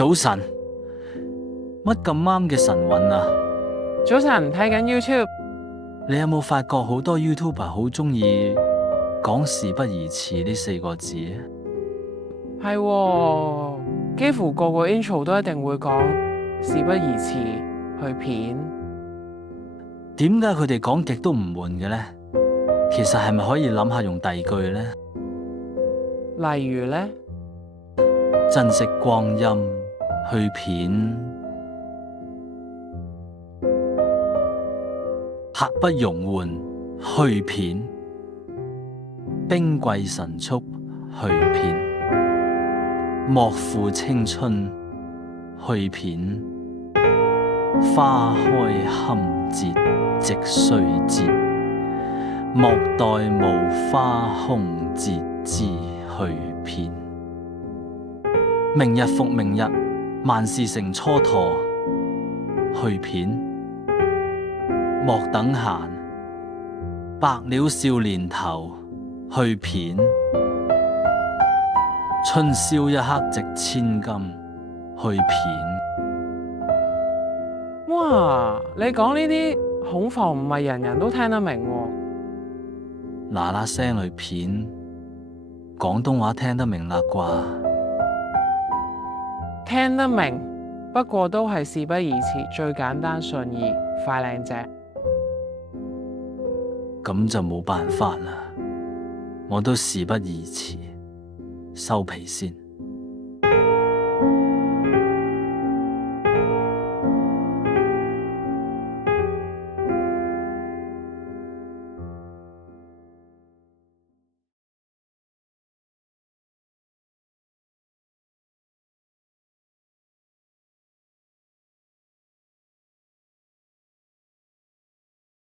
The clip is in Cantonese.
早晨，乜咁啱嘅晨運啊？早晨，睇緊 YouTube。你有冇發覺好多 YouTuber 好鍾意講事不宜遲呢4個字？係喎，幾乎個個 intro 都一定會講事不宜遲去片。點解佢哋講極都唔悶嘅呢？其實係咪可以諗下用第二句呢？例如呢，珍惜光陰去片，刻不容緩去片，兵貴神速去片，莫負青春去片，花開堪折直須折，莫待無花空折枝去片。明日復明日，萬事成蹉跎去片，莫等閒，白了少年頭去片，春宵一刻值千金去片。哇！你講呢啲恐防唔係人人都聽得明喎。嗱嗱聲去片，廣東話聽得明啦啩？聽得明，不過都係事不宜遲，最簡單順義，快靚正。咁就冇辦法啦，我都事不宜遲，收皮先。